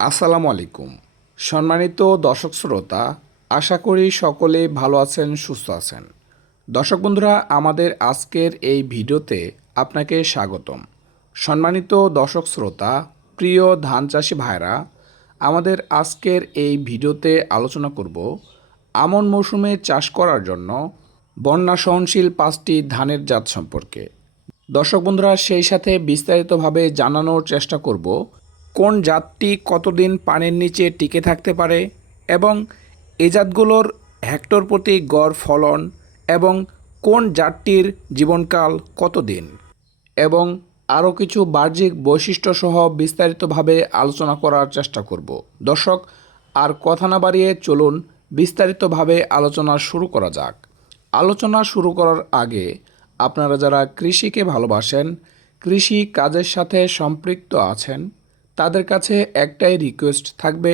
আসসালামু আলাইকুম। সম্মানিত দর্শক শ্রোতা, আশা করি সকলে ভালো আছেন, সুস্থ আছেন। দর্শক বন্ধুরা, আমাদের আজকের এই ভিডিওতে আপনাকে স্বাগতম। সম্মানিত দর্শক শ্রোতা, প্রিয় ধান চাষি ভাইরা, আমাদের আজকের এই ভিডিওতে আলোচনা করব আমন মৌসুমে চাষ করার জন্য বন্যা সহনশীল 5টি ধানের জাত সম্পর্কে। দর্শক বন্ধুরা, সেই সাথে বিস্তারিতভাবে জানানোর চেষ্টা করব কোন জাতটি কতদিন পানির নিচে টিকে থাকতে পারে এবং এই জাতগুলোর হেক্টর প্রতি গড় ফলন এবং কোন জাতটির জীবনকাল কতদিন এবং আরও কিছু বাহ্যিক বৈশিষ্ট্যসহ বিস্তারিতভাবে আলোচনা করার চেষ্টা করব। দর্শক, আর কথা না বাড়িয়ে চলুন বিস্তারিতভাবে আলোচনা শুরু করা যাক। আলোচনা শুরু করার আগে আপনারা যারা কৃষিকে ভালোবাসেন, কৃষি কাজের সাথে সম্পৃক্ত আছেন, তাদের কাছে একটাই রিকোয়েস্ট থাকবে,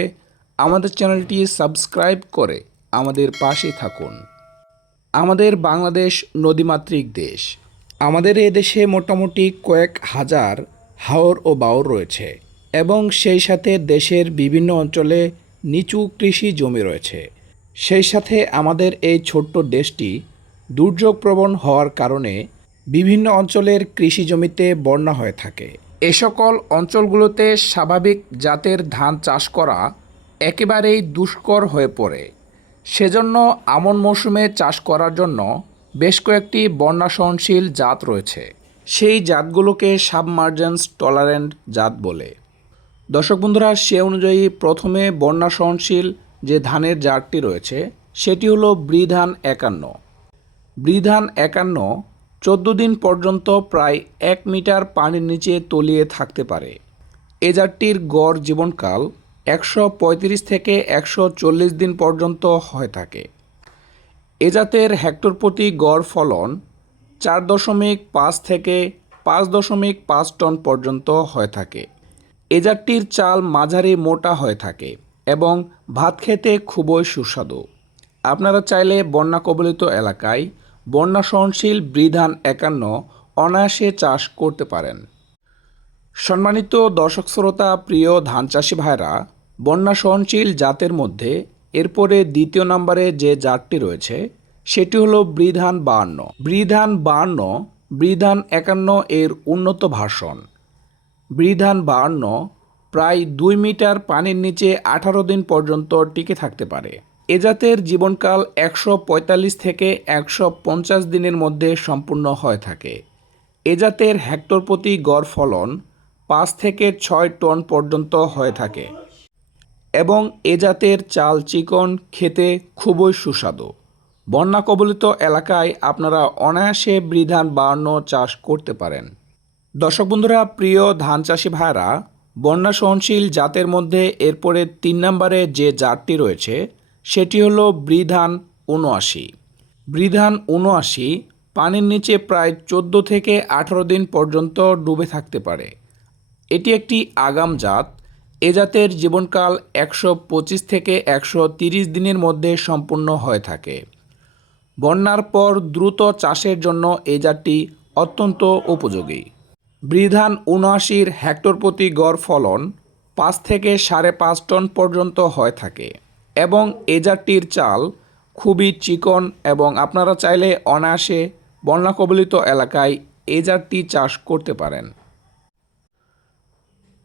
আমাদের চ্যানেলটি সাবস্ক্রাইব করে আমাদের পাশেই থাকুন। আমাদের বাংলাদেশ নদীমাতৃক দেশ। আমাদের এ দেশে মোটামুটি কয়েক হাজার হাওর ও বাওর রয়েছে এবং সেই সাথে দেশের বিভিন্ন অঞ্চলে নিচু কৃষি জমি রয়েছে। সেই সাথে আমাদের এই ছোট্ট দেশটি দুর্যোগপ্রবণ হওয়ার কারণে বিভিন্ন অঞ্চলের কৃষি জমিতে বন্যা হয়ে থাকে। এ সকল অঞ্চলগুলোতে স্বাভাবিক জাতের ধান চাষ করা একেবারেই দুষ্কর হয়ে পড়ে। সেজন্য আমন মৌসুমে চাষ করার জন্য বেশ কয়েকটি বন্যা সহনশীল জাত রয়েছে। সেই জাতগুলোকে সাবমার্জেন্স টলারেন্ট জাত বলে। দর্শক বন্ধুরা, সে অনুযায়ী প্রথমে বন্যা সহনশীল যে ধানের জাতটি রয়েছে সেটি হলো বৃধান 51। বৃধান 51 14 দিন পর্যন্ত প্রায় 1 মিটার পানির নিচে তলিয়ে থাকতে পারে। এ জাতটির গড় জীবনকাল 135 থেকে 140 দিন পর্যন্ত হয়ে থাকে। এ জাতের হেক্টর প্রতি গড় ফলন 4.5 থেকে 5.5 টন পর্যন্ত হয়ে থাকে। এ জাতটির চাল মাঝারি মোটা হয়ে থাকে এবং ভাত খেতে খুবই সুস্বাদু। আপনারা চাইলে বন্যা কবলিত এলাকায় বন্যা সহনশীল বৃধান 51 অনায়াসে চাষ করতে পারেন। সম্মানিত দর্শক শ্রোতা, প্রিয় ধান চাষি ভাইরা, বন্যা সহনশীল জাতের মধ্যে এরপরে দ্বিতীয় নম্বরে যে জাতটি রয়েছে সেটি হলো বৃধান 52। বৃধান 52 বৃধান 51 এর উন্নত ভার্সন। বৃধান 52 প্রায় 2 মিটার পানির নিচে 18 দিন পর্যন্ত টিকে থাকতে পারে। এ জাতের জীবনকাল 145 থেকে 150 দিনের মধ্যে সম্পূর্ণ হয়ে থাকে। এ জাতের হেক্টর প্রতি গড় ফলন 5 থেকে 6 টন পর্যন্ত হয়ে থাকে এবং এ জাতের চাল চিকন, খেতে খুবই সুস্বাদু। বন্যা কবলিত এলাকায় আপনারা অনায়াসে বৃধান 52 চাষ করতে পারেন। দর্শক বন্ধুরা, প্রিয় ধান চাষি ভাইরা, বন্যা সহনশীল জাতের মধ্যে এরপরে 3 নম্বরে যে জাতটি রয়েছে সেটি হলো বৃধান 79। বৃধান 79 পানির নিচে প্রায় 14 থেকে 18 দিন পর্যন্ত ডুবে থাকতে পারে। এটি একটি আগাম জাত। এ জাতের জীবনকাল 125 থেকে 130 দিনের মধ্যে সম্পূর্ণ হয়ে থাকে। বন্যার পর দ্রুত চাষের জন্য এ জাতটি অত্যন্ত উপযোগী। বৃধান 79 হেক্টর প্রতি গড় ফলন 5 থেকে 5.5 টন পর্যন্ত হয়ে থাকে এবং এ জাতটির চাল খুবই চিকন এবং আপনারা চাইলে অনায়াসে বন্যা কবলিত এলাকায় এ জাতটি চাষ করতে পারেন।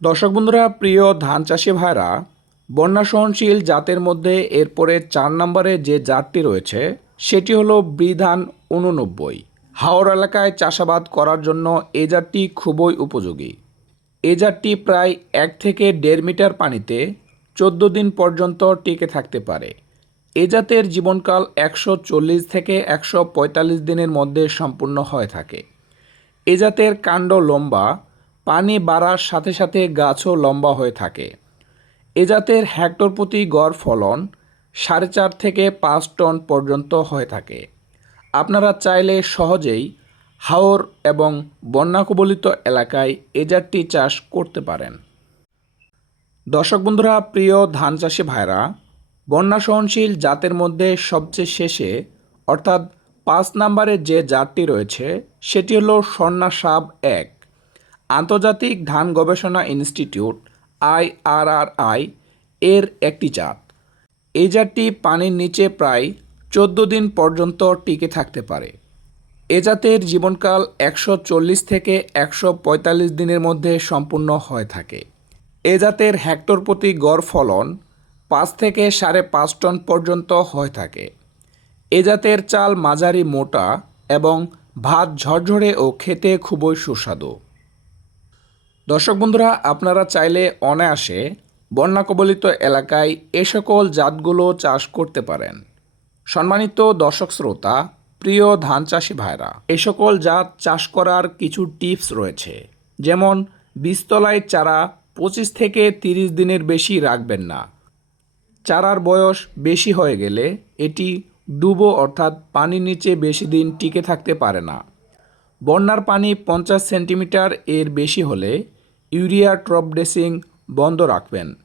দর্শক বন্ধুরা, প্রিয় ধান চাষি ভাইরা, বন্যা সহনশীল জাতের মধ্যে এরপরে 4 নম্বরে যে জাতটি রয়েছে সেটি হলো বৃধান 89। হাওর এলাকায় চাষাবাদ করার জন্য এ জাতটি খুবই উপযোগী। এ জাতটি প্রায় 1 থেকে 1.5 মিটার পানিতে 14 দিন পর্যন্ত টিকে থাকতে পারে। এ জাতের জীবনকাল 140 থেকে 145 দিনের মধ্যে সম্পূর্ণ হয়ে থাকে। এ জাতের কাণ্ড লম্বা, পানি বাড়ার সাথে সাথে গাছও লম্বা হয়ে থাকে। এ জাতের হেক্টর প্রতি গড় ফলন 4.5 থেকে 5 টন পর্যন্ত হয়ে থাকে। আপনারা চাইলে সহজেই হাওর এবং বন্যা কবলিত এলাকায় এ জাতটি চাষ করতে পারেন। দর্শক বন্ধুরা, প্রিয় ধান চাষি ভাইরা, বন্যা সহনশীল জাতের মধ্যে সবচেয়ে শেষে অর্থাৎ 5 নম্বরের যে জাতটি রয়েছে সেটি হলো স্বর্ণা সাব 1। আন্তর্জাতিক ধান গবেষণা ইনস্টিটিউট IRRI এর একটি জাত। এই জাতটি পানির নিচে প্রায় 14 দিন পর্যন্ত টিকে থাকতে পারে। এ জাতের জীবনকাল 140 থেকে 145 দিনের মধ্যে সম্পূর্ণ হয়ে থাকে। এ জাতের হেক্টর প্রতি গড় ফলন 5 থেকে 5.5 টন পর্যন্ত হয়ে থাকে। এ জাতের চাল মাঝারি মোটা এবং ভাত ঝরঝরে ও খেতে খুবই সুস্বাদু। দর্শক বন্ধুরা, আপনারা চাইলে অনায়াসে বন্যা কবলিত এলাকায় এ সকল জাতগুলো চাষ করতে পারেন। সম্মানিত দর্শক শ্রোতা, প্রিয় ধান চাষি ভাইরা, এ সকল জাত চাষ করার কিছু টিপস রয়েছে। যেমন বীজতলায় চারা 25 থেকে 30 দিনের বেশি রাখবেন না। চারার বয়স বেশি হয়ে গেলে এটি ডুবো অর্থাৎ পানির নিচে বেশি দিন টিকে থাকতে পারে না। বন্যার পানি 50 সেন্টিমিটার এর বেশি হলে ইউরিয়া ট্রপ ড্রেসিং বন্ধ রাখবেন।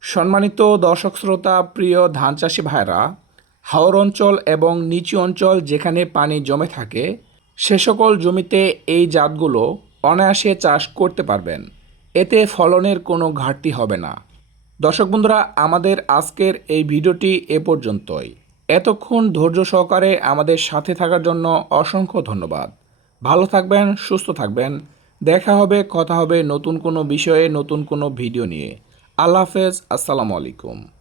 সম্মানিত দর্শক শ্রোতা, প্রিয় ধান চাষি ভাইরা, হাওর অঞ্চল এবং নিচু অঞ্চল যেখানে পানি জমে থাকে সে সকল জমিতে এই জাতগুলো অনায়াসে চাষ করতে পারবেন। এতে ফলনের কোনো ঘাটতি হবে না। দর্শক বন্ধুরা, আমাদের আজকের এই ভিডিওটি এ পর্যন্তই। এতক্ষণ ধৈর্য সহকারে আমাদের সাথে থাকার জন্য অসংখ্য ধন্যবাদ। ভালো থাকবেন, সুস্থ থাকবেন। দেখা হবে, কথা হবে নতুন কোনো বিষয়ে, নতুন কোনো ভিডিও নিয়ে। আল্লাহ হাফেজ, আসসালামু আলাইকুম।